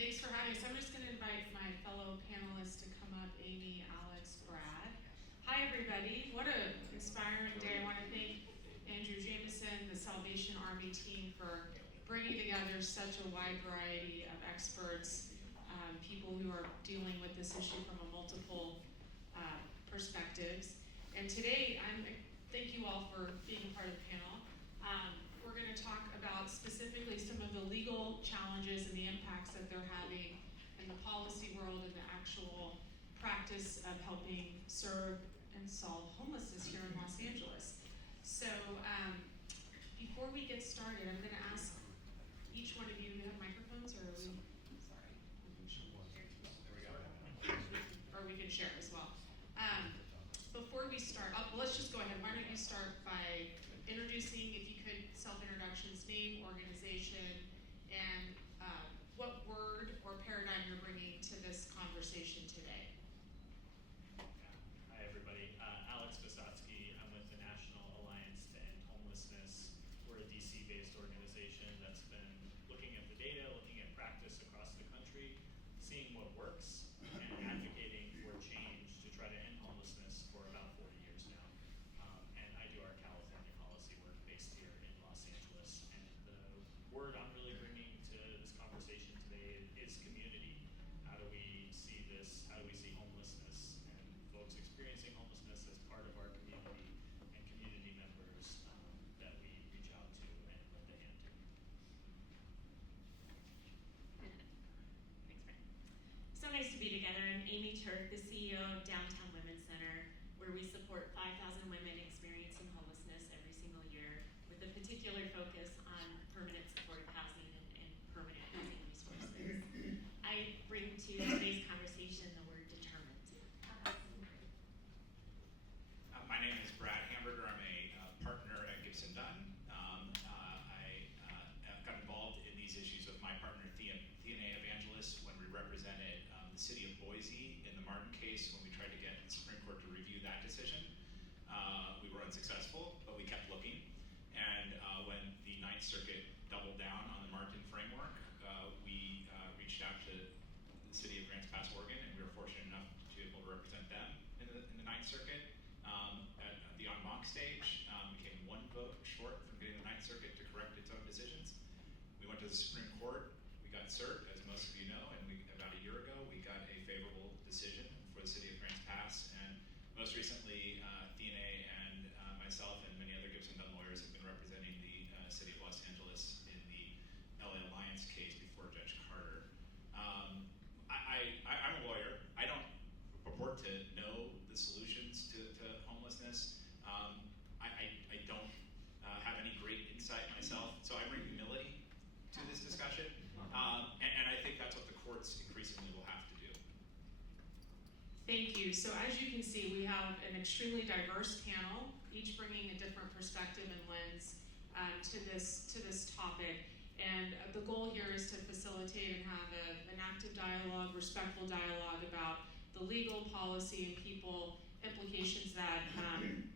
Thanks for having us. I'm just going to invite my fellow panelists to come up, Amy, Alex, Brad. Hi, everybody. What an inspiring day. I want to thank Andrew Jameson, the Salvation Army team, for bringing together such a wide variety of experts, people who are dealing with this issue from a multiple perspectives. And today, thank you all for being a part of the panel. We're going to talk about specifically some of the legal challenges and the impacts that they're having in the policy world and the actual practice of helping serve and solve homelessness here in Los Angeles. So before we get started, I'm going to ask each one of you, do you have microphones or are we, sorry. There we go. Or we can share as well. Before we start, let's just go ahead. Why don't you start by introducing, if you could, self-introductions, name, organization, and what word or paradigm you're bringing to this conversation today. Hi, everybody. Alex Visotsky. I'm with the National Alliance to End Homelessness. We're a DC-based organization that's been looking at the data, looking at practice across the country, seeing what works, and advocating for change to try to end homelessness for about 40 years now. And I do our California policy work based here in Los Angeles. And the word I'm really bringing to this conversation today is community. How do we see this? How do we see homelessness and folks experiencing homelessness as part of our community and community members that we reach out to and lend a hand to? Thanks, Brian. So nice to be together. I'm Amy Turk, the CEO of Downtown Women's Center, where we support 5,000 women experiencing homelessness every single year, with a particular focus on permanent supportive housing and permanent housing resources. I bring to today's conversation the word determined. My name is Brad Hamburger. I'm a partner at Gibson Dunn. I got involved in these issues with my partner, Thea Evangelist, when we represented the city of Boise in the Martin case, when we tried to get the Supreme Court to review that decision. We were unsuccessful, but we kept looking. And when the Ninth Circuit doubled down on the Martin framework, we reached out to the city of Grants Pass, Oregon, and we were fortunate enough to be able to represent them in the Ninth Circuit. At the en banc stage, became one vote short from getting the Ninth Circuit to correct its own decisions. We went to the Supreme Court. We got cert, as most of you know, and about a year ago, we got a favorable decision for the city of Grants Pass. And most recently, Thea and myself and many other Gibson Dunn lawyers have been representing the city of Los Angeles in the LA Alliance case before Judge Carter. I'm a lawyer. I don't purport to know the solutions to homelessness. I don't have any great insight myself, so I bring humility to this discussion, and I think that's what the courts increasingly will have to do. Thank you. So as you can see, we have an extremely diverse panel, each bringing a different perspective and lens to this topic. And the goal here is to facilitate and have an active dialogue, respectful dialogue about the legal, policy, and people implications that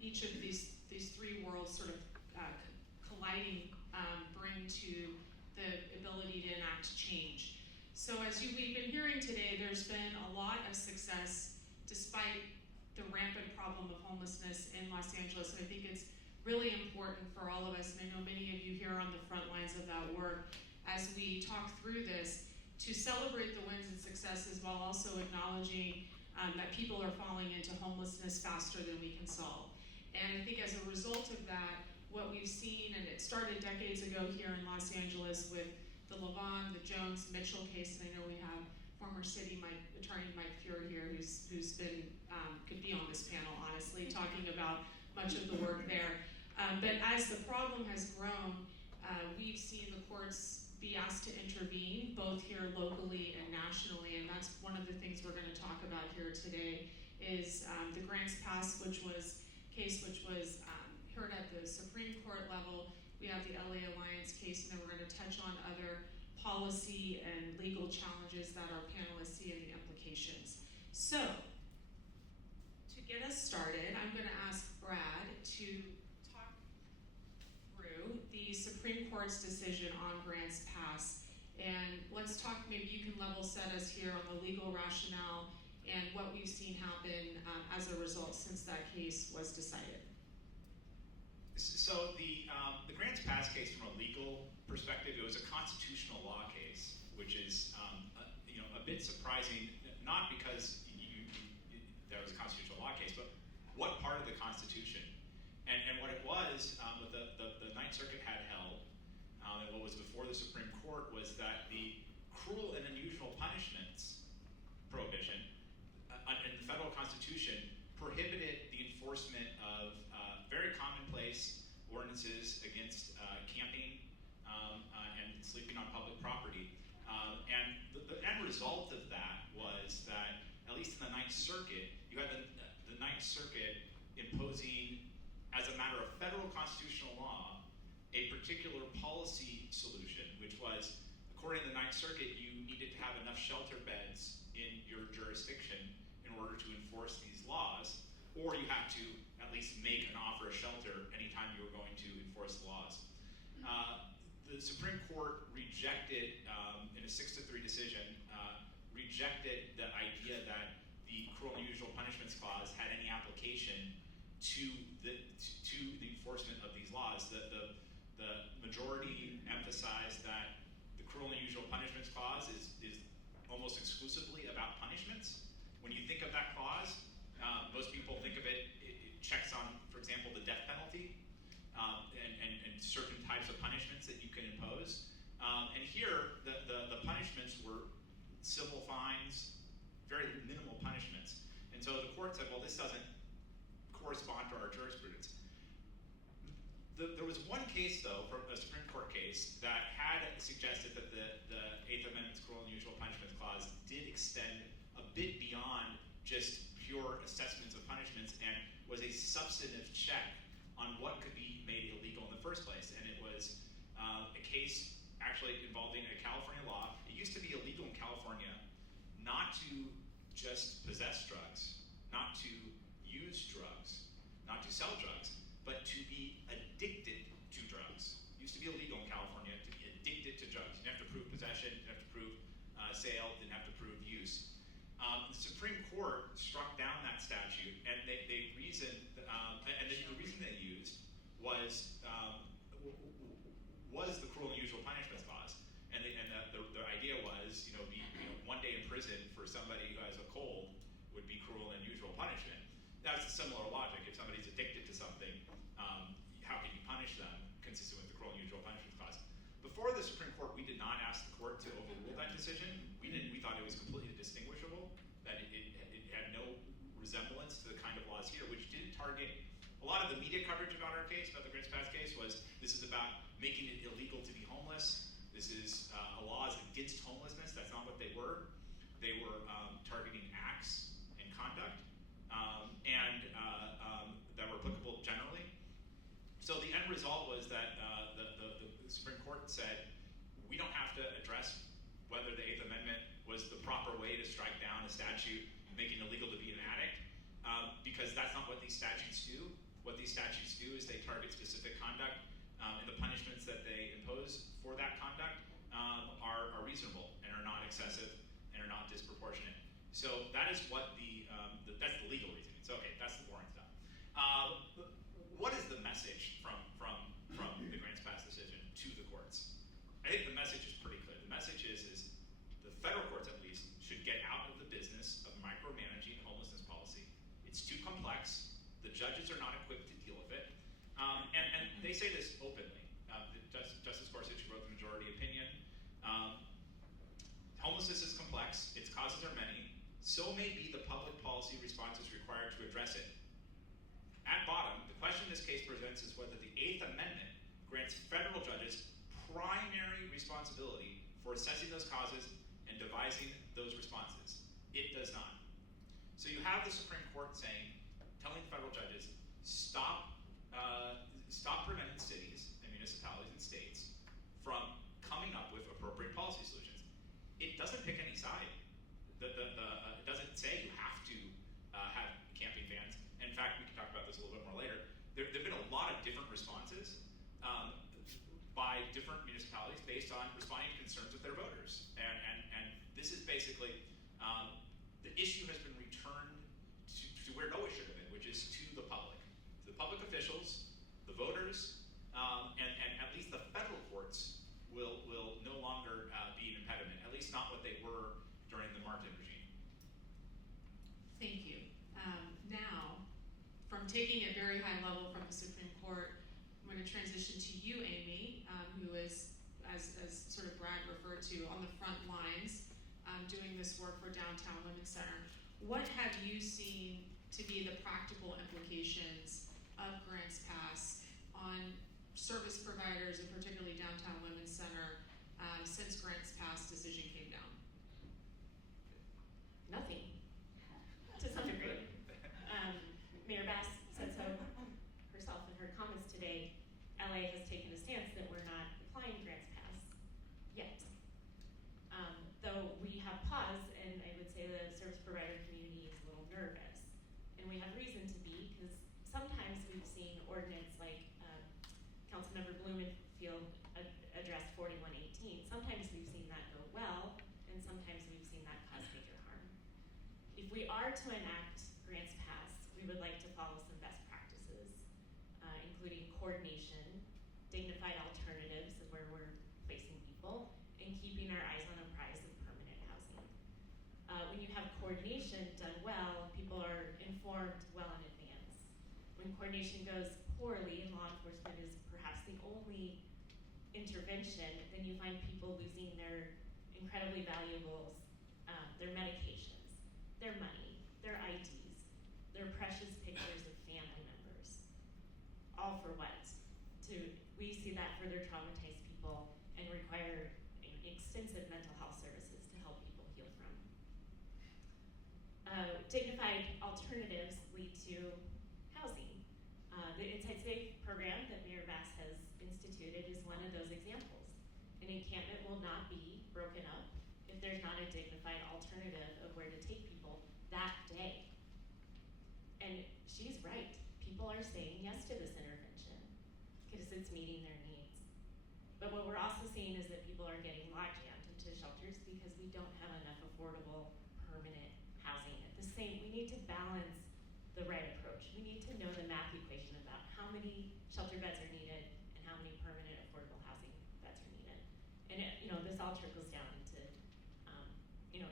each of these three worlds sort of colliding bring to the ability to enact change. So as we've been hearing today, there's been a lot of success despite the rampant problem of homelessness in Los Angeles. And I think it's really important for all of us, and I know many of you here on the front lines of that work, as we talk through this, to celebrate the wins and successes while also acknowledging that people are falling into homelessness faster than we can solve. And I think as a result of that, what we've seen, and it started decades ago here in Los Angeles with the Levon, the Jones, Mitchell case, and I know we have former city attorney Mike Fury here, who's been, could be on this panel, honestly, talking about much of the work there. But as the problem has grown, we've seen the courts be asked to intervene, both here locally and nationally, and that's one of the things we're going to talk about here today, is the Grants Pass, case which was heard at the Supreme Court level. We have the LA Alliance case, and then we're going to touch on other policy and legal challenges that our panelists see and the implications. So, to get us started, I'm going to ask Brad to talk through the Supreme Court's decision on Grants Pass And let's talk, maybe you can level set us here on the legal rationale and what we've seen happen as a result since that case was decided. So the Grants Pass case, from a legal perspective, it was a constitutional law case, which is a bit surprising, not because that was a constitutional law case, but what part of the Constitution? And what it was, what the Ninth Circuit had held, and what was before the Supreme Court, was that the cruel and unusual punishments prohibition in the federal Constitution prohibited the enforcement of very commonplace ordinances against camping and sleeping on public property. And the end result of that was that, at least in the Ninth Circuit, you had the Ninth Circuit imposing, as a matter of federal constitutional law, a particular policy solution, which was, according to the Ninth Circuit, you needed to have enough shelter beds in your jurisdiction in order to enforce these laws, or you had to at least make an offer of shelter anytime you were going to enforce the laws. The Supreme Court rejected, in a 6-3 decision, rejected the idea that the Cruel and Unusual Punishments Clause had any application to the enforcement of these laws. The majority emphasized that the Cruel and Unusual Punishments Clause is almost exclusively about punishments. When you think of that clause, most people think of it checks on, for example, the death penalty and certain types of punishments that you can impose. And here, the punishments were civil fines, very minimal punishments. And so the court said, well, this doesn't correspond to our jurisprudence. There was one case, though, from a Supreme Court case, that had suggested that the Eighth Amendment's Cruel and Unusual Punishments Clause did extend a bit beyond just pure assessments of punishments and was a substantive check on what could be made illegal in the first place. And it was a case actually involving a California law. It used to be illegal in California not to just possess drugs, not to use drugs, not to sell drugs, but to be addicted to drugs. It used to be illegal in California to be addicted to drugs. You didn't have to prove possession, you didn't have to prove sale, didn't have to prove use. The Supreme Court struck down that statute, and they reasoned, and the reason they used was the Cruel and Unusual Punishments Clause, and the idea was, one day in prison for somebody who has a cold would be cruel and unusual punishment. That's a similar logic. If somebody's addicted to something, how can you punish them consistent with the Cruel and Unusual Punishments Clause? Before the Supreme Court, we did not ask the court to overrule that decision. We thought it was completely distinguishable, that it had no resemblance to the kind of laws here, which didn't target. A lot of the media coverage about our case, about the Grants Pass case, was this is about making it illegal to be homeless. This is laws against homelessness. That's not what they were. They were targeting acts and conduct, and that were applicable generally. So the end result was that the Supreme Court said, we don't have to address whether the Eighth Amendment was the proper way to strike down a statute making it illegal to be an addict, because that's not what these statutes do. What these statutes do is they target specific conduct, and the punishments that they impose for that conduct are reasonable and are not excessive and are not disproportionate. So that is what that's the legal reasoning. So okay, that's the boring stuff. What is the message from the Grants Pass decision to the courts? I think the message is pretty clear. The message is the federal courts, at least, should get out of the business of micromanaging homelessness policy. It's too complex. The judges are not equipped to deal with it. And they say this openly. Justice Gorsuch wrote the majority opinion. Homelessness is complex. Its causes are many. So may be the public policy responses required to address it. At bottom, the question this case presents is whether the Eighth Amendment grants federal judges primary responsibility for assessing those causes and devising those responses. It does not. So you have the Supreme Court telling federal judges, stop preventing cities and municipalities and states from coming up with appropriate policy solutions. It doesn't pick any side. It doesn't say you have to have camping bans. In fact, we can talk about this a little bit more later. There have been a lot of different responses by by different municipalities based on responding to concerns of their voters. And this is basically, the issue has been returned to where no it should have been, which is to the public officials, the voters, and at least the federal courts will no longer be an impediment, at least not what they were during the Martin regime. Thank you. Now, from taking it very high level from the Supreme Court, I'm going to transition to you, Amy, who is, as sort of Brad referred to, on the front lines, doing this work for Downtown Women's Center. What have you seen to be the practical implications of Grants Pass on service providers, and particularly Downtown Women's Center, since Grants Pass decision came down? Nothing, to some degree. Mayor Bass said so herself in her comments today. LA has taken a stance that we're not applying Grants Pass yet. Though we have pause, and I would say the service provider community is a little nervous. And we have reason to be, because sometimes we've seen ordinance like Councilmember Blumenfield addressed 4118. Sometimes we've seen that go well, and sometimes we've seen that cause major harm. If we are to enact Grants Pass, we would like to follow some best practices, including coordination, dignified alternatives of where we're placing people, and keeping our eyes on a prize of permanent housing. When you have coordination done well, people are informed well in advance. When coordination goes poorly and law enforcement is perhaps the only intervention, then you find people losing their incredibly valuables, their medications, their money, their IDs, their precious pictures of family members. All for what? We see that further traumatize people and require extensive mental health services to help people heal from. Dignified alternatives lead to housing. The Inside Safe program that Mayor Bass has instituted is one of those examples. An encampment will not be broken up if there's not a dignified alternative of where to take people that day. And she's right. People are saying yes to this intervention because it's meeting their needs. But what we're also seeing is that people are getting logjammed into shelters because we don't have enough affordable, permanent housing. We need to balance the right approach. We need to know the math equation about how many shelter beds are needed and how many permanent affordable housing beds are needed. And this all trickles down to,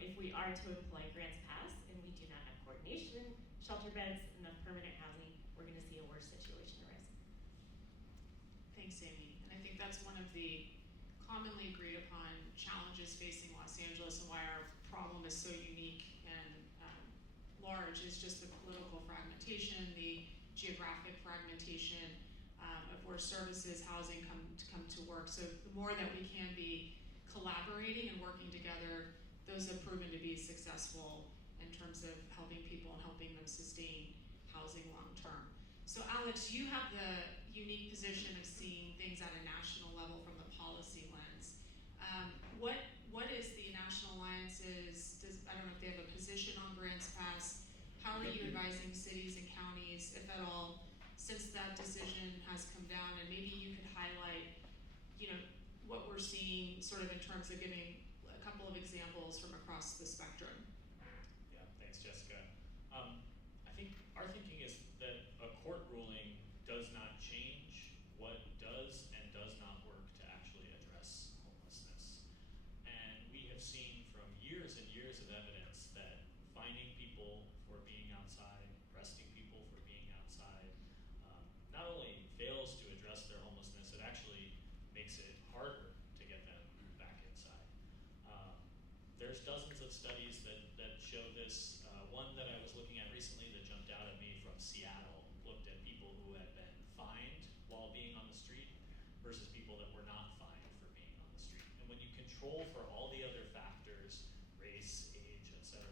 if we are to employ Grants Pass and we do not have coordination, shelter beds, enough permanent housing, we're going to see a worse situation arise. Thanks, Amy. And I think that's one of the commonly agreed upon challenges facing Los Angeles and why our problem is so unique and large is just the political fragmentation, the geographic fragmentation of where services, housing come to work. So the more that we can be collaborating and working together, those have proven to be successful in terms of helping people and helping them sustain housing long term. So Alex, you have the unique position of seeing things at a national level from the policy lens. What is the National Alliance's, I don't know if they have a position on Grants Pass. How are you advising cities and counties, if at all, since that decision has come down? And maybe you could highlight, what we're seeing sort of in terms of giving a couple of examples from across the spectrum. Yeah, thanks, Jessica. I think our thinking is that a court ruling does not change what does and does not work to actually address homelessness. And we have seen from years and years of evidence that finding people for being outside, arresting people for being outside, not only fails to address their homelessness, it actually makes it harder to get them back inside. There's dozens of studies that show this. One that I was looking at recently that jumped out at me from Seattle looked at people who had been fined while being on the street versus people that were not fined for being on the street. And when you control for all the other factors, race, age, etc.,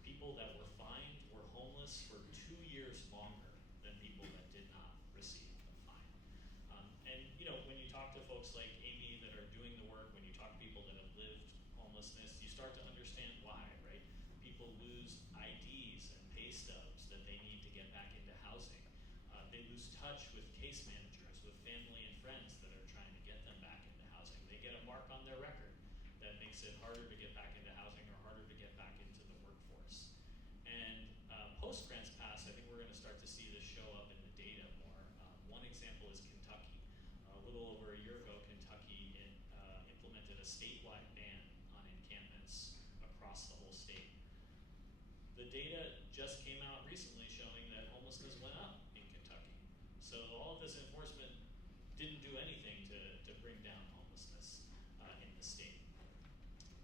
people that were fined were homeless for 2 years longer than people that did not receive a fine. And when you talk to folks like Amy that are doing the work, when you talk to people that have lived homelessness, you start to understand why, right? People lose IDs and pay stubs that they need to get back into housing. They lose touch with case managers, with family and friends that are trying to get them back They get a mark on their record that makes it harder to get back into housing or harder to get back into the workforce. And post-grants pass, I think we're going to start to see this show up in the data more. One example is Kentucky. A little over a year ago, Kentucky implemented a statewide ban on encampments across the whole state. The data just came out recently showing that homelessness went up in Kentucky. So all of this enforcement didn't do anything to bring down homelessness in the state.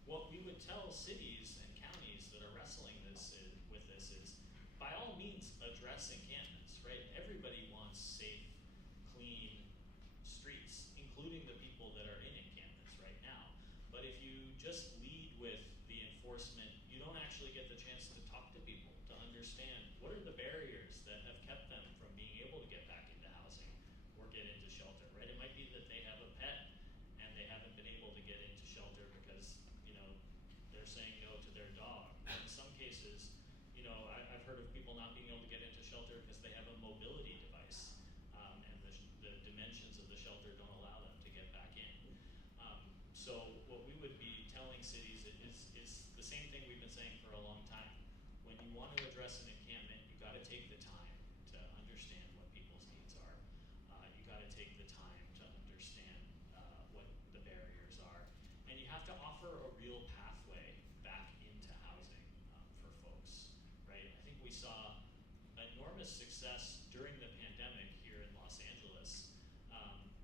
What we would tell cities and counties that are wrestling with this is, by all means, address encampments, right? Everybody wants safe, clean streets, including the people that are in encampments right now. But if you just lead with the enforcement, you don't actually get the chance to talk to people, to understand what are the barriers that have kept them from being able to get back into housing or get into shelter, right? It might be that they have a pet and they haven't been able to get into shelter because, they're saying no to their dog. In some cases, I've heard of people not being able to get into shelter because they have a mobility device, and the dimensions of the shelter don't allow them to get back in. So what we would be telling cities is the same thing we've been saying for a long time. When you want to address an encampment, you got to take the time to understand what people's needs are. You got to take the time to understand what the barriers are. And you have to offer a real pathway back into housing for folks, right? I think we saw enormous success during the pandemic here in Los Angeles.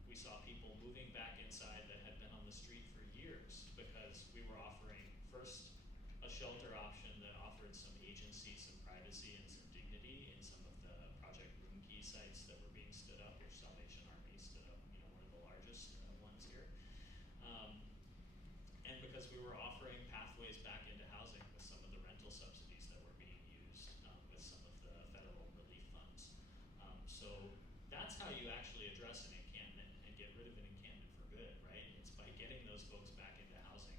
We saw people moving back inside that had been on the street for years because we were offering first a shelter option that offered some agency, some privacy, and some dignity in some of the Project Room Key sites that were being stood up, which Salvation Army stood up, one of the largest ones here. And because we were offering pathways back into housing with some of the rental subsidies that were being used with some of the federal relief funds. So that's how you actually address an encampment and get rid of an encampment for good, right? It's by getting those folks back into housing.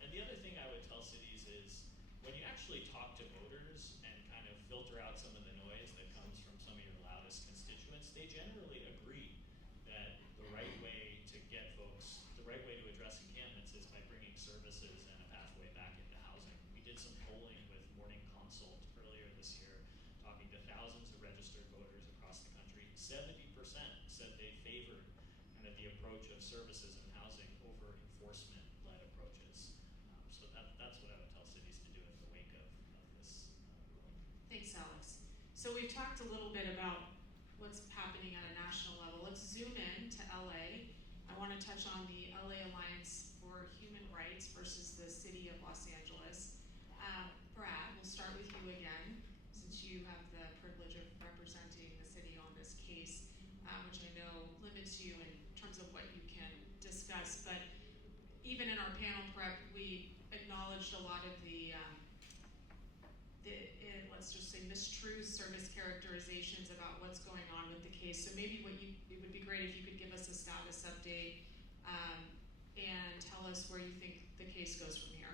And the other thing I would tell cities is when you actually talk to voters and kind of filter out some of the noise that comes from some of your loudest constituents, they generally agree that the right way to get folks, the right way to address encampments is by bringing services and a pathway back into housing. We did some polling with Morning Consult earlier this year, talking to thousands of registered voters across the country. 70% said they favored kind of the approach of services and housing over enforcement-led approaches. So that's what I would tell cities to do in the wake of this. Thanks, Alex. So we've talked a little bit about what's happening at a national level. Let's zoom in to LA. I want to touch on the LA Alliance for Human Rights versus the City of Los Angeles. Brad, we'll start with you again, since you have the privilege of representing the city on this case, which I know limits you in terms of what you can discuss. But even in our panel prep, we acknowledged a lot of the let's just say mistruths, service characterizations about what's going on with the case. So maybe it would be great if you could give us a status update and tell us where you think the case goes from here.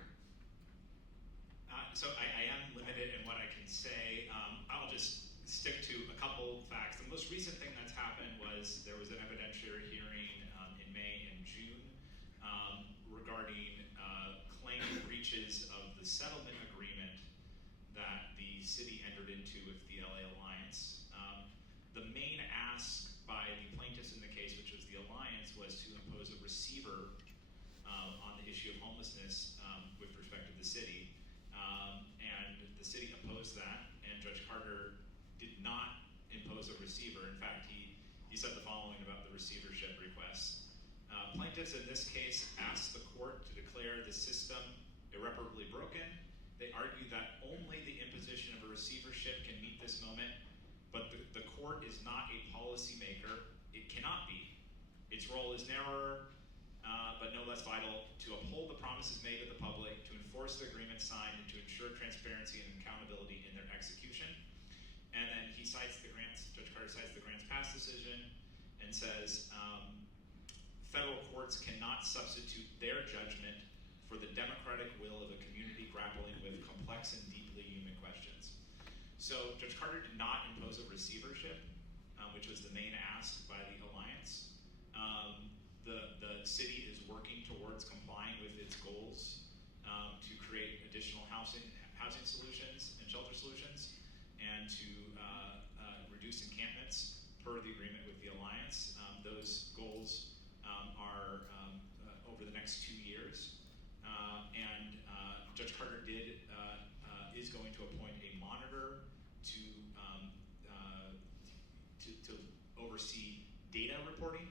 So I am limited in what I can say. I'll just stick to a couple facts. The most recent thing that's happened was there was an evidentiary hearing in May and June regarding claimed breaches of the settlement agreement that the city entered into with the LA Alliance. The main ask by the plaintiffs in the case, which was the Alliance, was to impose a receiver on the issue of homelessness with respect to the city. And the city opposed that, and Judge Carter did not impose a receiver. In fact, he said the following about the receivership request. Plaintiffs in this case asked the court to declare the system irreparably broken. They argue that only the imposition of a receivership can meet this moment, but the court is not a policymaker. It cannot be. Its role is narrower, but no less vital, to uphold the promises made to the public, to enforce the agreement signed, and to ensure transparency and accountability in their execution. And then he cites the grants, Judge Carter cites the grants pass decision and says, federal courts cannot substitute their judgment for the democratic will of a community grappling with complex and deeply human questions. So Judge Carter did not impose a receivership, which was the main ask by the Alliance. The city is working goals to create additional housing solutions and shelter solutions, and to reduce encampments per the agreement with the Alliance. Those goals are over the next 2 years, and Judge Carter is going to appoint a monitor to oversee data reporting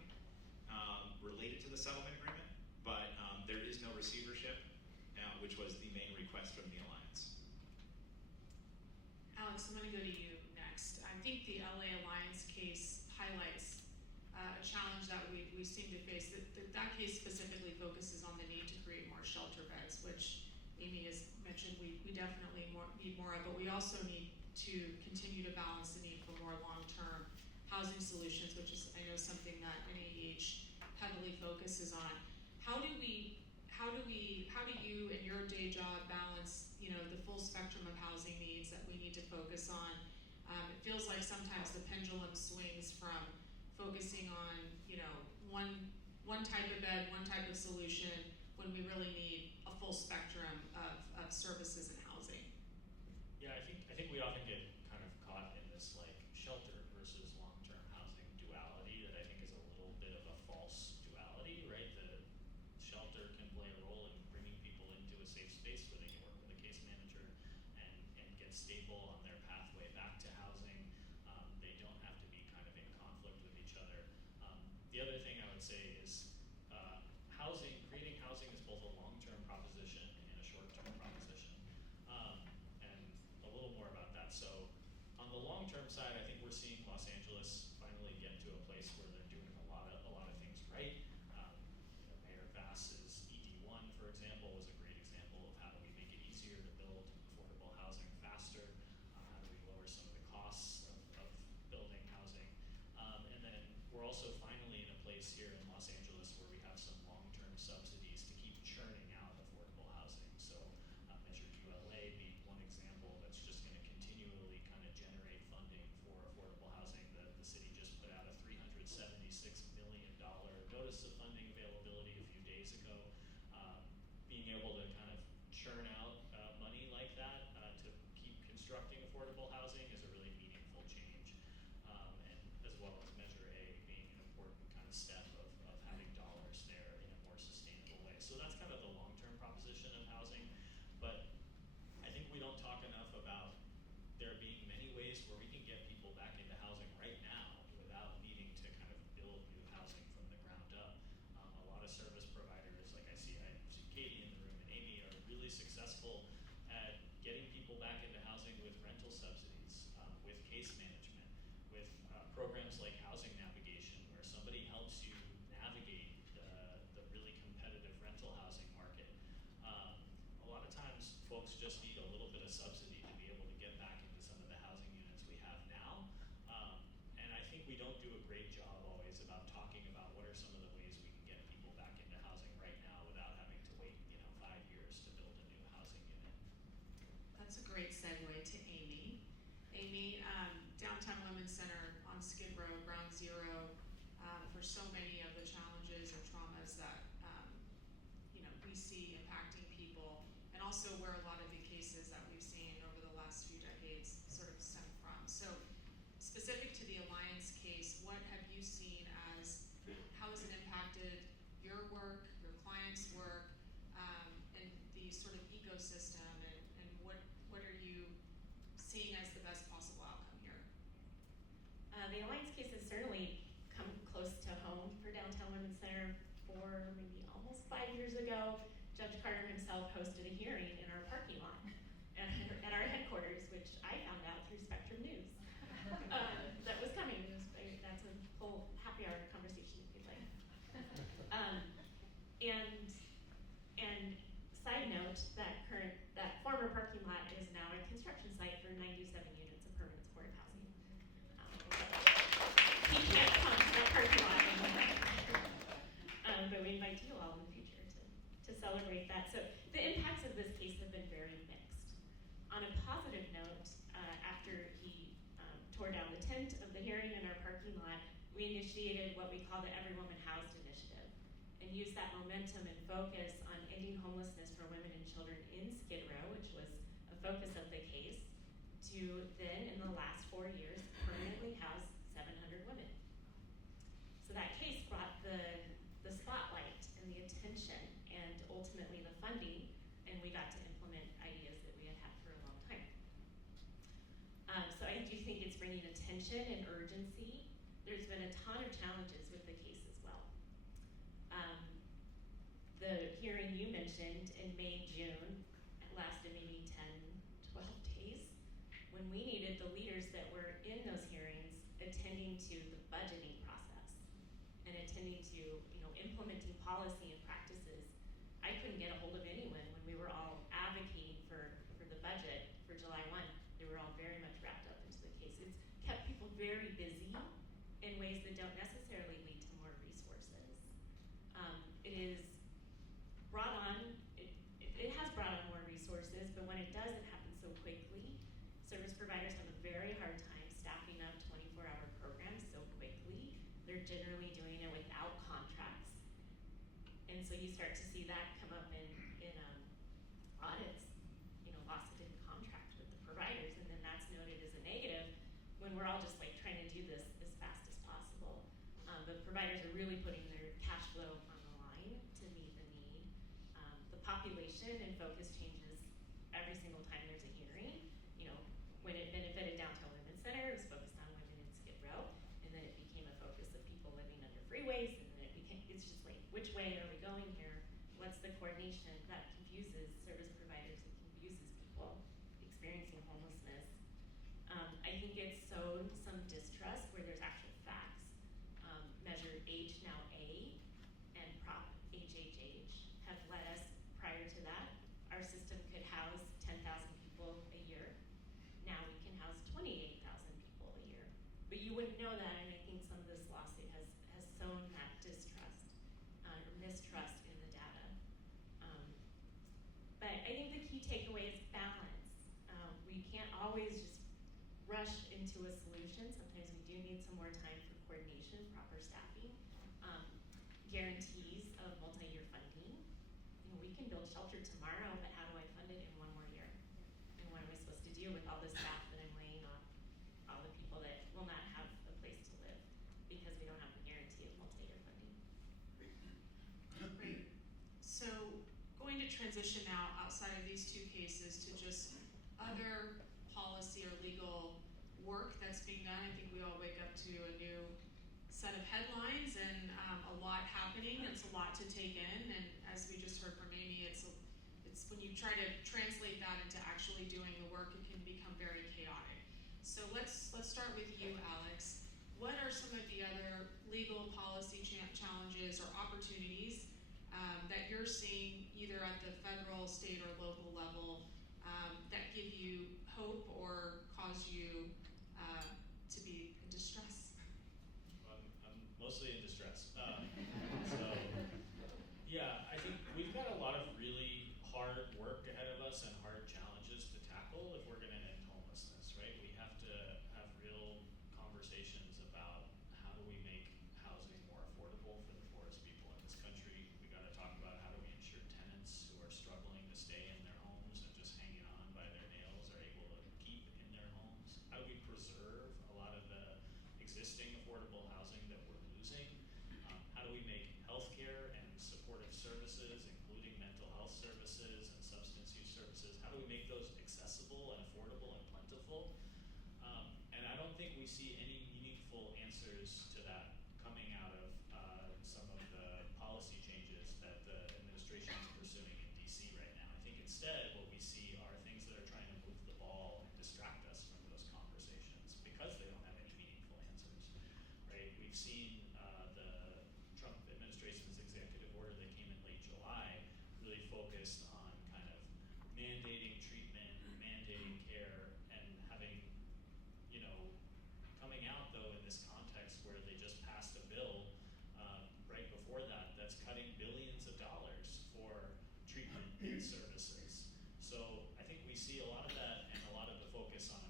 related to the settlement agreement, but there is no receivership, which was the main request from the Alliance. Alex, I'm going to go to you next. I think the LA Alliance case highlights a challenge that we seem to face. That case specifically focuses on the need to create more shelter beds, which Amy has mentioned we definitely need more of, but we also need to continue to balance the need for more long-term housing solutions, which is, I know, something that NAEH heavily focuses on. How do you in your day job balance, the full spectrum of housing needs that we need to focus on? It feels like sometimes the pendulum swings from focusing on, one type of bed, one type of solution, when we really need a full spectrum of services and housing. Yeah, I think we often get kind of caught in this like shelter versus long-term housing duality that I think is a little bit of a false duality, right? The shelter can play a role in bringing people into a safe space where they can work with a case manager and get stable on their pathway back to housing. They don't have to be kind of in conflict with each other. The other thing I would say is creating housing is both a long-term proposition and a short-term proposition. And a little more about that. So on the long-term side, I think we're seeing Los Angeles finally get to a place where they're doing a lot of things right. Mayor Vass's ED1, for example, was a great example of how do we make it easier to build affordable housing faster. How do we lower some of the costs of building housing? And then we're also finally in a place here in Los Angeles where we have some long-term subsidies to keep churning out affordable housing. So Measure ULA being one example that's just going to continually kind of generate funding for affordable housing. The city just put out a $376 million notice of funding availability a few days ago. Being able to kind of churn out money like that to keep constructing affordable housing is a really meaningful change. And as well as Measure A being an important kind of step of having dollars there in a more sustainable way. So that's kind of the long-term proposition of housing. But I think we don't talk enough about there being many ways where we can get people back into housing right now without needing to kind of build new housing from the ground up. A lot of service providers, like I see Katie in the room and Amy, are really successful at getting people back into housing with rental subsidies, with case management, with programs like housing navigation, where somebody helps you navigate the really competitive rental housing market. A lot of times folks just need a little bit of subsidy to be able to get back into some of the housing units we have now. And I think we don't do a great job always about talking about what are some of the ways we can get people back into housing right now without having to wait 5 years to build a new housing unit. That's a great segue to Amy. Amy, Downtown Women's Center on Skid Row, ground zero for so many of the challenges and traumas that we see impacting people, and also where a lot of the cases that we've seen over the last few decades sort of stem from. So specific to the Alliance case, what have you seen as, how has it impacted your work, your clients' work, and the sort of ecosystem, and what are you seeing as the best possible outcome here? The Alliance case has certainly come close to home for Downtown Women's Center. 4, maybe almost 5 years ago, Judge Carter himself hosted a hearing in our parking lot at our headquarters, which I found out through Spectrum News that was coming. That's a whole happy hour conversation if you'd like. And side note, that former parking lot is now a construction site for 97 units of permanent supportive housing. He can't come to that parking lot anymore. But we invite you all in the future to celebrate that. So the impacts of this case have been very mixed. On a positive note, after he tore down the tent of the hearing in our parking lot, we initiated what we call the Every Woman Housed initiative. and use that momentum and focus on ending homelessness for women and children in Skid Row, which was a focus of the case, to then, in the last 4 years, permanently house 700 women. So that case brought the spotlight and the attention and ultimately the funding, and we got to implement ideas that we had had for a long time. So I do think it's bringing attention and urgency. There's been a ton of challenges with the case as well. The hearing you mentioned in May, June, lasted maybe 10, 12 days, when we needed the leaders that were in those hearings attending to the budgeting process and attending to, implementing policy and practices. I couldn't get a hold of anyone when we were all advocating for the budget for July 1. They were all very much wrapped up into the case. It's kept people very busy in ways that don't necessarily lead to more resources. It has brought on more resources, but when it does, it happens so quickly. Service providers have a very hard time staffing up 24-hour programs so quickly. They're generally doing it without contracts. And so you start to see that come up in audits, loss of contract with the providers, and then that's noted as a negative when we're all just like trying to do this as fast as possible. But providers are really putting their cash flow on the line to meet the need. The population and focus changes every single time there's a hearing. When it benefited Downtown Women's Center, it was focused on women in Skid Row, and then it became a focus of people living under freeways, and then it's just like, which way are we going here? What's the coordination? That confuses service providers, it confuses people experiencing homelessness. I think it's sown some distrust where there's actual facts. Measure H now A and Prop HHH have led us, prior to that, our system could house 10,000 people a year. Now we can house 28,000 people a year. But you wouldn't know that, and I think some of this lawsuit has sown that distrust or mistrust in the data. But I think the key takeaway is balance. We can't always just rush into a solution. Sometimes we do need some more time for coordination, proper staffing, guarantees of multi-year funding. We can build shelter tomorrow, but how do I fund it in 1 more year? And what am I supposed to do with all the staff that I'm laying off, all the people that will not have a place to live because we don't have the guarantee of multi-year funding? Great. So going to transition now outside of these 2 cases to just other policy or legal work that's being done. I think we all wake up to a new set of headlines and a lot happening. It's a lot to take in, and as we just heard from Amy, it's when you try to translate that into actually doing the work, it can become very chaotic. So let's start with you, Alex. What are some of the other legal policy challenges or opportunities that you're seeing either at the federal, state, or local level that give you hope or cause you to be in distress? I'm mostly in distress. Yeah, I think we've got a lot of really hard work ahead of us and hard challenges to tackle if we're going to end homelessness, right? We have to have real conversations about how do we make housing more affordable for the poorest people in this country. We got to talk about how do we ensure tenants who are struggling to stay in their homes and just hanging on by their nails are able to keep in their homes. How do we preserve a lot of the existing affordable housing that we're losing? How do we make healthcare and supportive services, including mental health services and substance use services, how do we make those accessible and affordable and plentiful? And I don't think we see any meaningful answers to that coming out of some of the policy changes that the administration is pursuing in DC right now. I think instead what we see are things that are trying to move the ball and distract us from those conversations because they don't have any meaningful answers, right? We've seen the Trump administration's executive order that came in late July really focused on kind of mandating treatment, mandating care, and having, coming out though in this context where they just passed a bill right before that that's cutting billions of dollars for treatment and services. So I think we see a lot of that and a lot of the focus on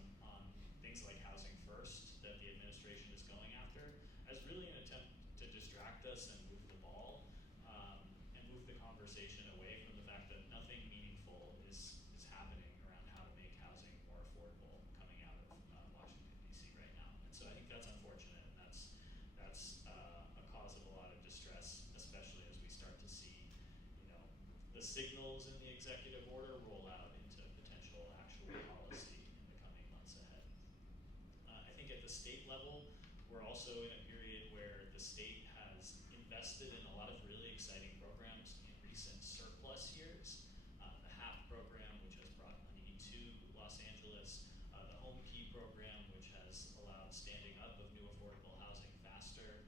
things like housing first that the administration is going after as really an attempt to distract us and move the ball conversation away from the fact that nothing meaningful is happening around how to make housing more affordable coming out of Washington, D.C. right now. And so I think that's unfortunate, and that's a cause of a lot of distress, especially as we start to see, the signals in the executive order roll out into potential actual policy in the coming months ahead. I think at the state level, we're also in a period where the state has invested in a lot of really exciting programs in recent surplus years. The HAP program, which has brought money to Los Angeles, the Home Key program, which has allowed standing up of new affordable housing faster.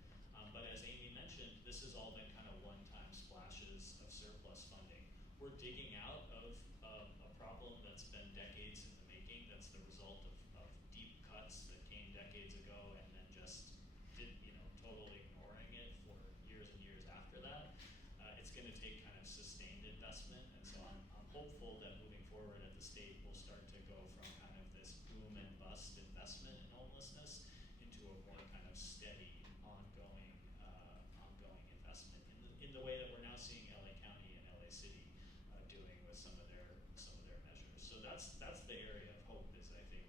But as Amy mentioned, this has all been kind of one-time splashes of surplus funding. We're digging out of a problem that's been decades in the making. That's the result of deep cuts that came decades ago and then just totally ignoring it for years and years after that. It's going to take kind of sustained investment, and so I'm hopeful that moving forward at the state, we'll start to go from kind of this boom and bust investment in homelessness into a more kind of steady, ongoing investment in the way that we're now seeing LA County and LA City doing with some of their measures. So that's the area of hope. Is I think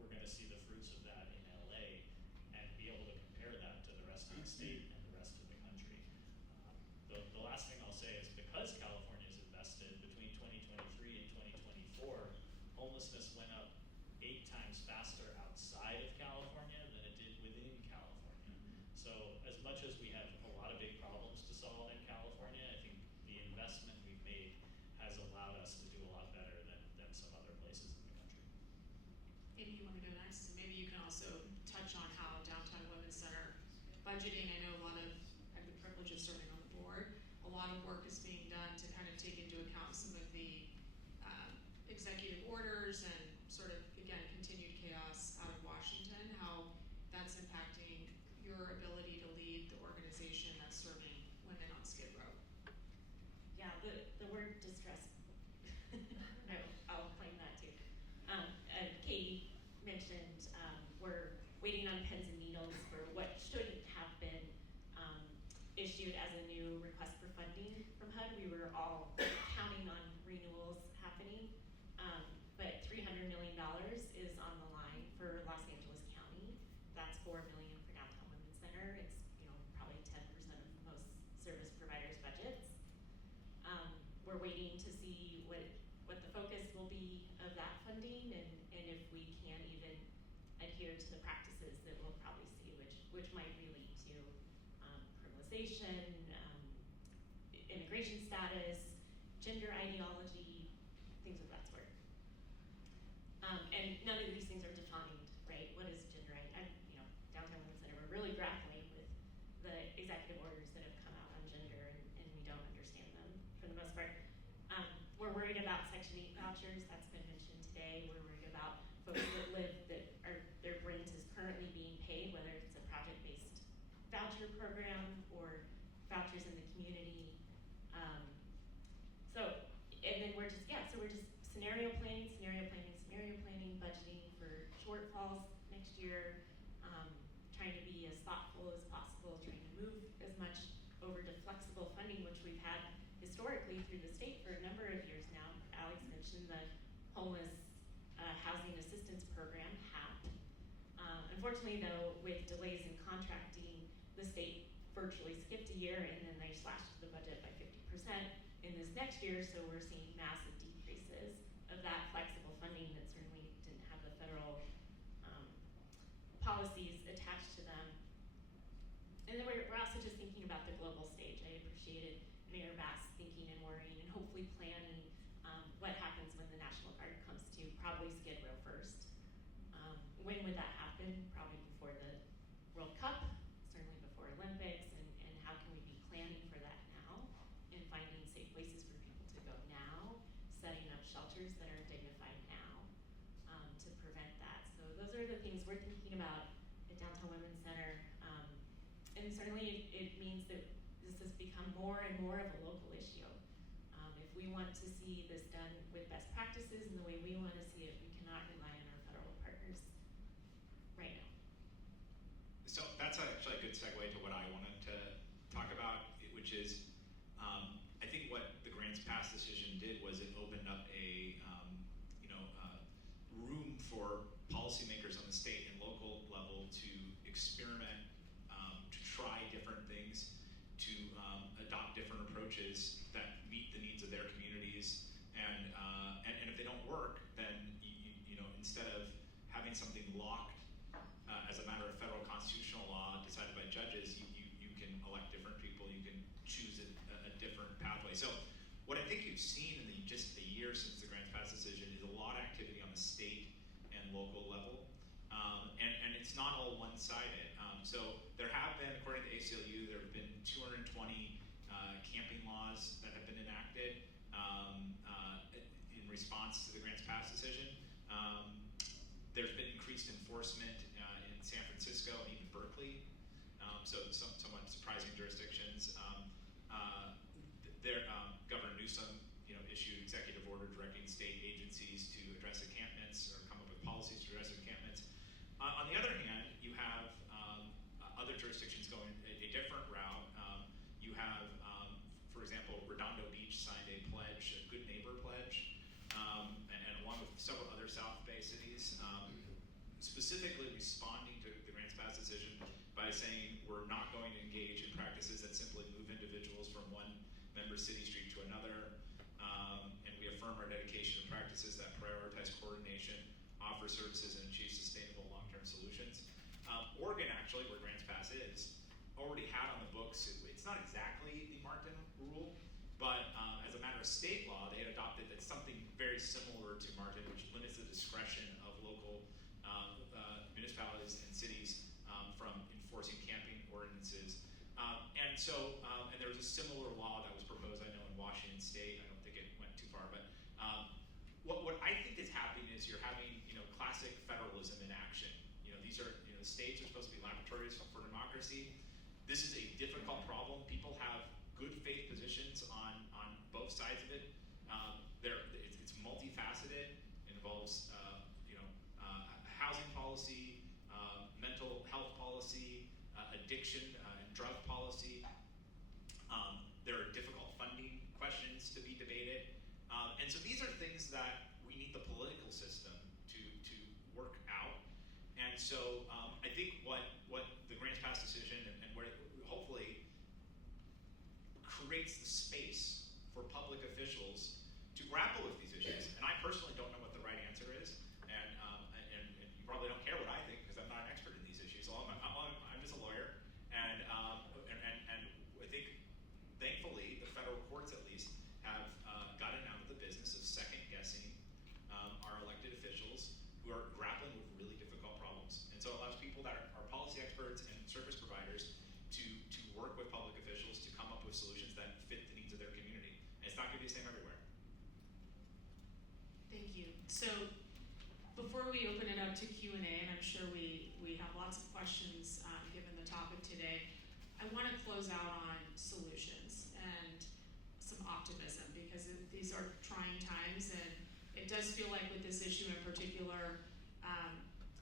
we're going to see the fruits of that in LA and be able to compare that to the rest of the state and the rest of the country. The last thing I'll say is because California's invested between 2023 and 2024, homelessness went up 8 times faster outside of California than it did within California. So as much as we have a lot of big problems to solve in California, I think the investment we've made has allowed us to do a lot better than some other places in the country. Amy, you want to go next? Maybe you can also touch on how Downtown Women's Center budgeting. I know I have the privilege of serving on the board. A lot of work is being done to kind of take into account some of the executive orders and sort of, again, continued chaos out of Washington, how that's impacting your ability to lead the organization that's serving women on Skid Row. Yeah, the word distress. I'll claim that too. Katie mentioned we're waiting on pens and needles for what should have been issued as a new request for funding from HUD. We were all counting on renewals happening, but $300 million is on the line for Los Angeles County. That's $4 million for Downtown Women's Center. It's probably 10% of most service providers' budgets. We're waiting to see what the focus will be of that funding and if we can even adhere to the practices that we'll probably see, which might lead to criminalization, immigration status, gender ideology, things of that sort. And none of these things are defined, right? What is gender ideology? Downtown Women's Center, we're really grappling with the executive orders that have come out on gender, and we don't understand them for the most part. We're worried about Section 8 vouchers. That's been mentioned today. We're worried about folks that their rent is currently being paid, whether it's a project-based voucher program or vouchers in the community. And then we're just scenario planning, budgeting for shortfalls next year, trying to be as thoughtful as possible, trying to move as much over to flexible funding, which we've had historically through the state for a number of years now. Alex mentioned the Homeless Housing Assistance Program, HAP. Unfortunately, though, with delays in contracting, the state virtually skipped a year, and then they slashed the budget by 50% in this next year, so we're seeing massive decreases of that flexible funding that certainly didn't have the federal policies attached to them. And then we're also just thinking about the global stage. I appreciated Mayor Bass thinking and worrying and hopefully planning what happens when the National Guard comes to probably Skid Row first. When would that happen? Probably before the World Cup, certainly before Olympics, and how can we be planning for that now and finding safe places for people to go now, setting up shelters that are dignified now to prevent that. So those are the things we're thinking about at Downtown Women's Center. And certainly it means that this has become more and more of a local issue. If we want to see this done with best practices and the way we want to see it, we cannot rely on our federal partners right now. So that's actually a good segue to what I wanted to talk about, which is did was it opened up a room for policymakers on the state and local level to experiment, to try different things, to adopt different approaches that meet the needs of their communities. And if they don't work, then instead of having something locked as a matter of federal constitutional law decided by judges, you can elect different people. You can choose a different pathway. So what I think you've seen in just a year since the Grants Pass decision is a lot of activity on the state and local level, and it's not all one-sided. So there have been, according to ACLU, there have been 220 camping laws that have been enacted in response to the Grants Pass decision. There's been increased enforcement in San Francisco and even Berkeley, so somewhat surprising jurisdictions. Governor Newsom, issued executive order directing state agencies to address encampments or come up with policies to address encampments. On the other hand, you have other jurisdictions going a different route. You have, for example, Redondo Beach signed a pledge, a good neighbor pledge, and along with several other South Bay cities, specifically responding to the Grants Pass decision by saying we're not going to engage in practices that simply move individuals from one member city street to another, and we affirm our dedication to practices that prioritize coordination, offer services, and achieve sustainable long-term solutions. Oregon, actually, where Grants Pass is, already had on the books, it's not exactly the Martin rule, but as a matter of state law, they had adopted that something very similar to Martin, which limits the discretion of local municipalities and cities from enforcing camping ordinances. And there was a similar law that was proposed, I know, in Washington State. I don't think it went too far, but what I think is happening is you're having, classic federalism in action. These are, the states are supposed to be laboratories for democracy. This is a difficult problem. People have good faith positions on both sides of it. It's multifaceted. It involves, housing policy, mental health policy, addiction and drug policy. There are difficult funding questions to be debated. And so these are things that we need the political system to work out. And so I think what the Grants Pass decision and where hopefully creates the space for public officials to grapple with these issues. And I personally don't know what the right answer is. And you probably don't care what I think because I'm not an expert in these issues. I'm just a lawyer. And I think, thankfully, the federal courts at least have gotten out of the business of second-guessing our elected officials who are grappling with really difficult problems. And so it allows people that are policy experts and service providers to work with public officials to come up with solutions that fit the needs of their community. And it's not going to be the same everywhere. Thank you. So before we open it up to Q&A, and I'm sure we have lots of questions given the topic today, I want to close out on solutions and some optimism because these are trying times, and it does feel like with this issue in particular,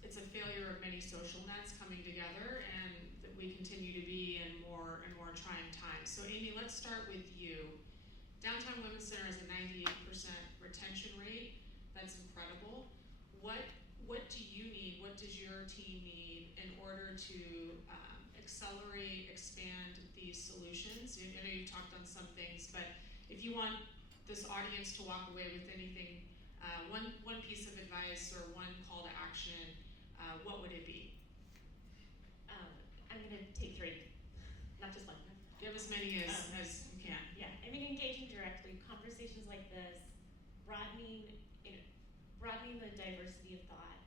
it's a failure of many social nets coming together, and that we continue to be in more and more trying times. So Amy, let's start with you. Downtown Women's Center has a 98% retention rate. That's incredible. What do you need? What does your team need in order to accelerate, expand these solutions? I know you talked on some things, but if you want this audience to walk away with anything, one piece of advice or one call to action, what would it be? I'm going to take three, not just one. Give as many as you can. Yeah, engaging directly, conversations like this, broadening the diversity of thought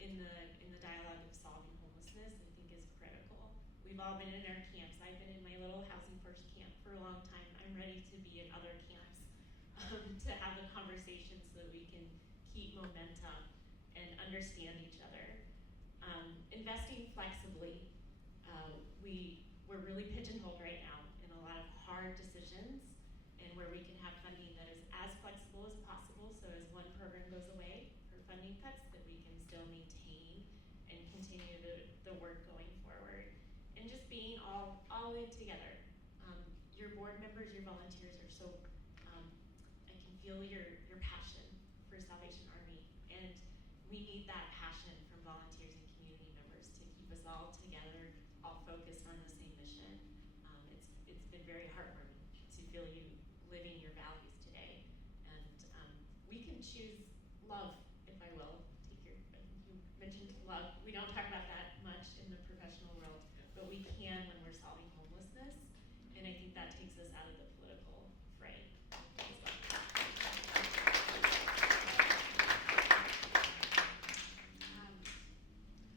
in the dialogue of solving homelessness, I think is critical. We've all been in our camps. I've been in my little Housing First camp for a long time. I'm ready to be in other camps to have a conversation so that we can keep momentum and understand each other. Investing flexibly. We're really pigeonholed right now in a lot of hard decisions, and where we can have funding that is as flexible as possible, so as one program goes away for funding cuts, that we can still maintain and continue the work going forward. And just being all in together. Your board members, your volunteers are so, I can feel your passion for Salvation Army, and we need that passion from volunteers and community members to keep us all together, all focused on the same mission. It's been very heartwarming to feel you living your values today, and we can choose love, if I will take your. I think you mentioned love. We don't talk about that much in the professional world, but we can when we're solving homelessness, and I think that takes us out of the political fray as well.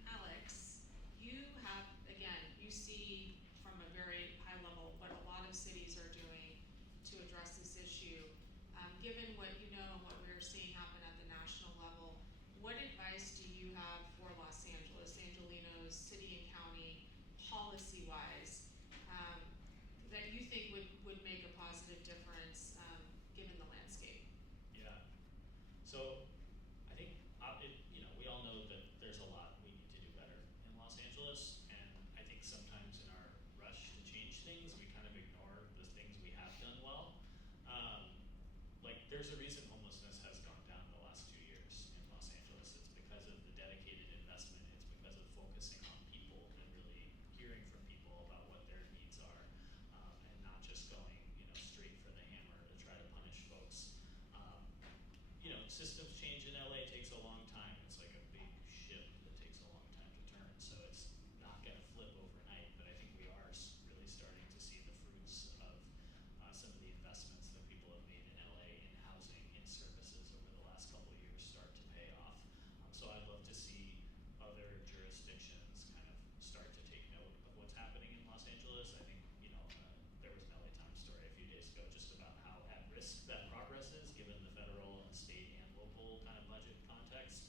Alex, you have, again, you see from a very high level what a lot of cities are doing to address this issue. Given what you know and what we're seeing happen at the national level, what advice do you have for Los Angeles, Angelinos, city and county, policy-wise, that you think would make a positive difference given the landscape? Yeah. So I think we all know that there's a lot we need to do better in Los Angeles, and I think sometimes in our rush to change things, we kind of ignore the things we have done well. There's a reason homelessness has gone down the last 2 years in Los Angeles. It's because of the dedicated investment. It's because of focusing on people and really hearing from people about what their needs are, and not just going straight for the hammer to try to punish folks. Systems change in LA takes a long time. It's like a big ship that takes a long time to turn. So it's not going to flip overnight, but I think we are really starting to see the fruits of some of the investments that people have made in LA in housing, in services over the last couple of years start to pay off. So I'd love to see other jurisdictions kind of start to take note of what's happening in Los Angeles. I think, there was an LA Times story a few days ago just about how at risk that progress is given the federal and state and local kind of budget context.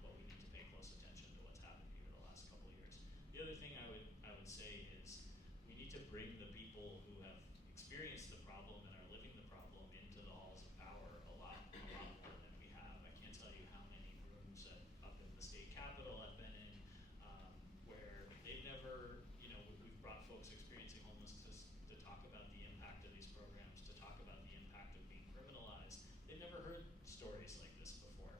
But we need to pay close attention to what's happened here the last couple of years. The other thing I would say is we need to bring the people who have experienced the problem and are living the problem into the halls of power a lot more than we have. I can't tell you how many rooms up in the state capitol I've been in where they've never, we've brought folks experiencing homelessness to talk about the impact of these programs, to talk about the impact of being criminalized. They've never heard stories like this before.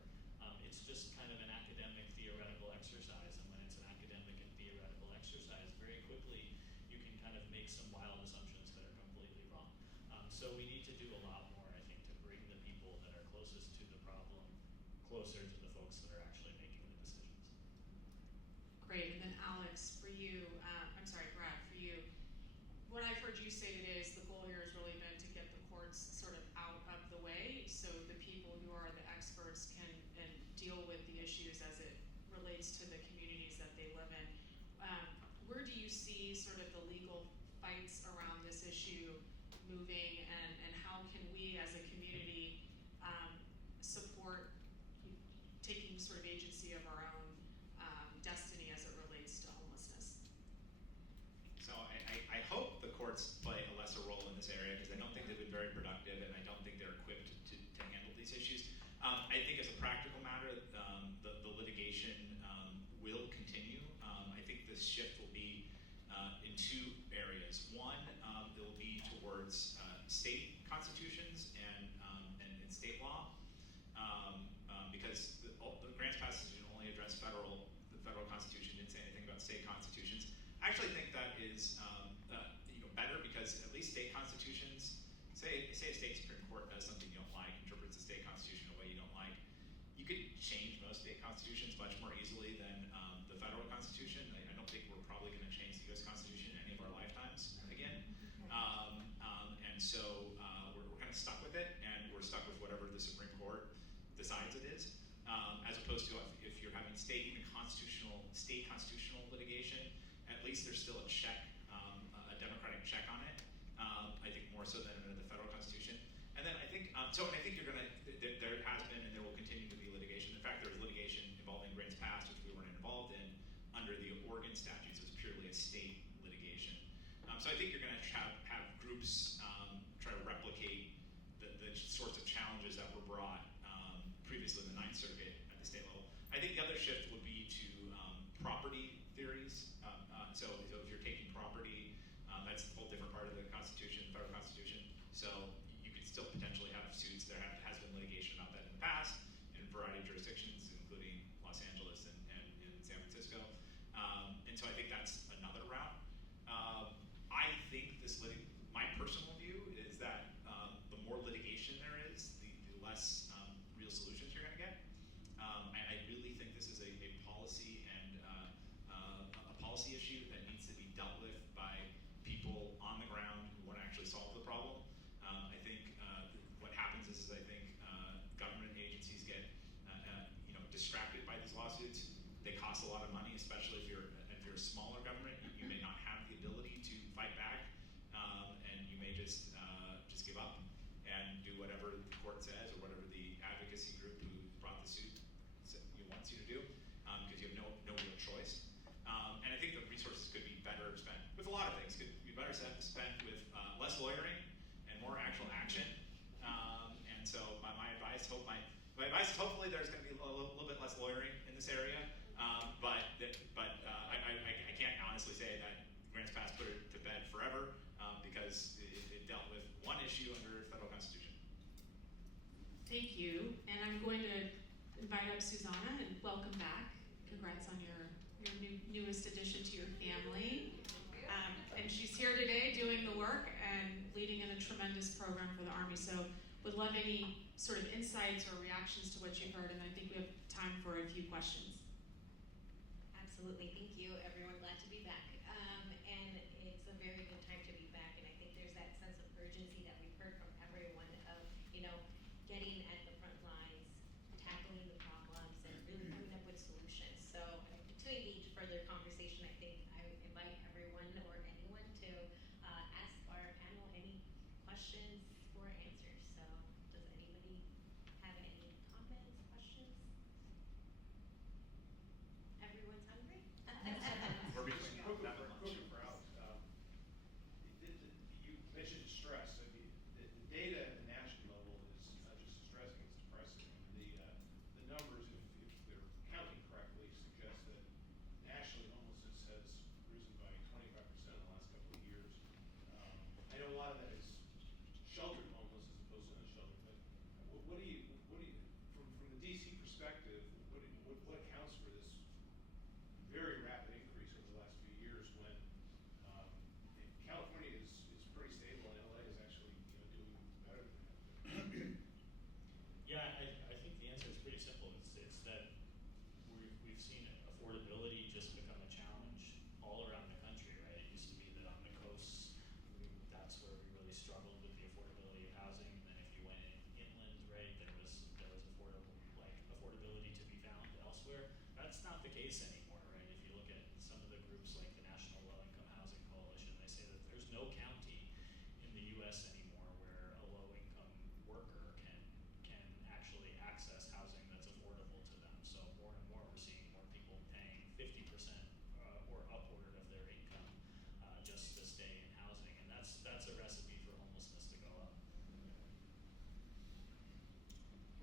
It's just kind of an academic theoretical exercise, and when it's an academic and theoretical exercise, very quickly you can kind of make some wild assumptions that are completely wrong. So we need to do a lot more, I think, to bring the people that are closest to the problem closer to the folks that are actually making the decisions. Great, and then Alex, for you, Brad, for you, what I've heard you say today is the goal here has really been to get the courts sort of out of the way so the people who are the experts can deal with the issues as it relates to the communities that they live in. Where do you see sort of the legal fights around this issue moving, and how can we as a community support taking sort of agency of our own destiny as it relates to homelessness? So I hope the courts play a lesser role in this area because I don't think they've been very productive, and I don't think they're equipped to handle these issues. I think as a practical matter, the litigation will continue. I think this shift will be in two areas. One, it will be towards state constitutions and state law, because the grants passage didn't only address the federal constitution, didn't say anything about state constitutions. I actually think that is better because at least state constitutions, say a state Supreme Court does something you don't like, interprets the state constitution in a way you don't like, you could change most state constitutions much more easily than the federal constitution. I don't think we're probably going to change the U.S. Constitution in any of our lifetimes again. And so we're kind of stuck with it, and we're stuck with whatever the Supreme Court decides it is, as opposed to if you're having state constitutional litigation, at least there's still a check, a democratic check on it. I think more so than under the federal constitution. And then I think there has been and there will continue to be litigation. In fact, there was litigation involving grants passed, which we weren't involved in under the Oregon statutes. It was purely a state litigation. So I think you're going to have groups try to replicate the sorts of challenges that were brought previously in the Ninth Circuit at the state level. I think the other shift would be to property theories. So if you're taking property, that's a whole different part of the Constitution, federal Constitution. So you could still potentially have suits. Has been litigation about that in the past in a variety of jurisdictions, including Los Angeles and San Francisco. And so I think that's another route. I think my personal view is that the more litigation there is, the less real solutions you're going to get. I really think this is a policy and a policy issue that needs to be dealt with by people on the ground who want to actually solve the problem. I think what happens is I think government agencies get distracted by these lawsuits. They cost a lot of money, especially if you're a smaller government. You may not have the ability to fight back, and you may just give up and do whatever the court says or whatever the advocacy group who brought the suit wants you to do, because you have no real choice. And I think the resources could be better spent with a lot of things. Could be better spent with less lawyering and more actual action. And so my advice, hopefully there's going to be a little bit less lawyering in this area. But I can't honestly say that Grants Pass put it to bed forever, because it dealt with one issue under federal constitution. Thank you, and I'm going to invite up Susanna and welcome back. Congrats on your newest addition to your family. And she's here today doing the work and leading in a tremendous program for the Army. So would love any sort of insights or reactions to what you've heard, and I think we have time for a few questions. Absolutely, thank you everyone, glad to be back. And it's a very good time to be back, and I think there's that sense of urgency that we've heard from everyone of, getting at the front lines, tackling the problems, and really coming up with solutions. So to engage further conversation, I think I would invite everyone or anyone to ask our panel any questions or answers. So does anybody have any comments, questions? Everyone's hungry? We're between Quick that and lunch. route. You mentioned stress. I mean, the data at the national level is not just distressing, it's depressing. The numbers, if they're counting correctly, suggest that nationally homelessness has risen by 25% in the last couple of years. I know a lot of that is sheltered homeless as opposed to unsheltered, but what do you from the DC perspective, what accounts for this very rapid increase over the last few years when California is pretty stable and LA is actually doing better than that? Yeah, I think the answer is pretty simple. It's that we've seen affordability just become a challenge all around the country, right? It used to be that on the coasts, that's where we really struggled with the affordability of housing. And then if you went inland, right, there was affordability to be found elsewhere. That's not the case anymore, right? If you look at some of the groups like the National Low Income Housing Coalition, they say that there's no county in the U.S. anymore where a low-income worker can actually access housing that's affordable to them. So more and more, we're seeing more people paying 50% or upward of their income just to stay in housing, and that's a recipe for homelessness to go up.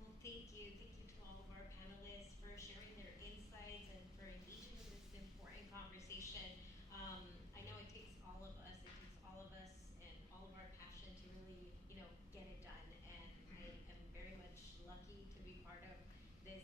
Well, thank you. Thank you to all of our panelists for sharing their insights and for engaging in this important conversation. I know it takes all of us and all of our passion to really, get it done. And I am very much lucky to be part of this